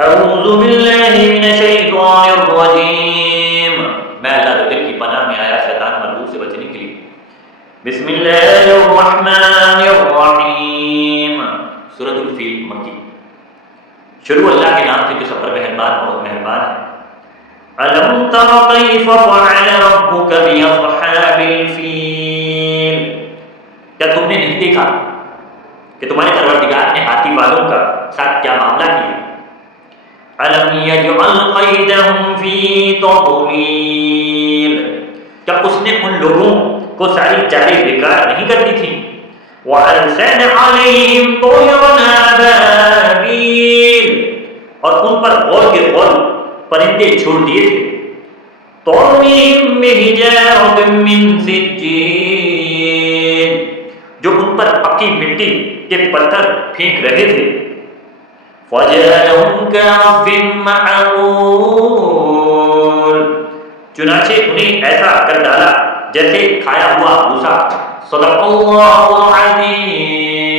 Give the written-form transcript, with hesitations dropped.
اعوذ باللہ من الشیطان الرجیم، میں اللہ کے دل کی پناہ میں آیا شیطان ملعون سے بچنے کے لیے۔ بسم اللہ الرحمن الرحیم، سورۃ الفیل مکی۔ شروع اللہ کے نام سے جو سب پر مہربان بہت مہربان ہے۔ الم تر کیف فعل ربک باصحاب الفیل، کیا تم نے نہیں دیکھا کہ تمہارے پروردگار نے ہاتھی والوں کا ساتھ کیا معاملہ کیا؟ الم یجعل قیدہم فی تضلیل، کیا اس نے ان لوگوں کو ساری چالیں بیکار نہیں کر دی تھی؟ وارسل علیہم طیرا ابابیل، اور ان پر غور کے غور پرندے چھوڑ دیے تھے۔ ترمیہم بحجارۃ من سجیل، جو ان پر پکی مٹی کے پتھر پھینک رہے تھے۔ فَجَعَلَهُمْ كَعَصْفٍ مَّأْكُولٍ، چنانچہ انہیں ایسا کر ڈالا جیسے کھایا ہوا بھوسا۔ صدق اللہ العظیم۔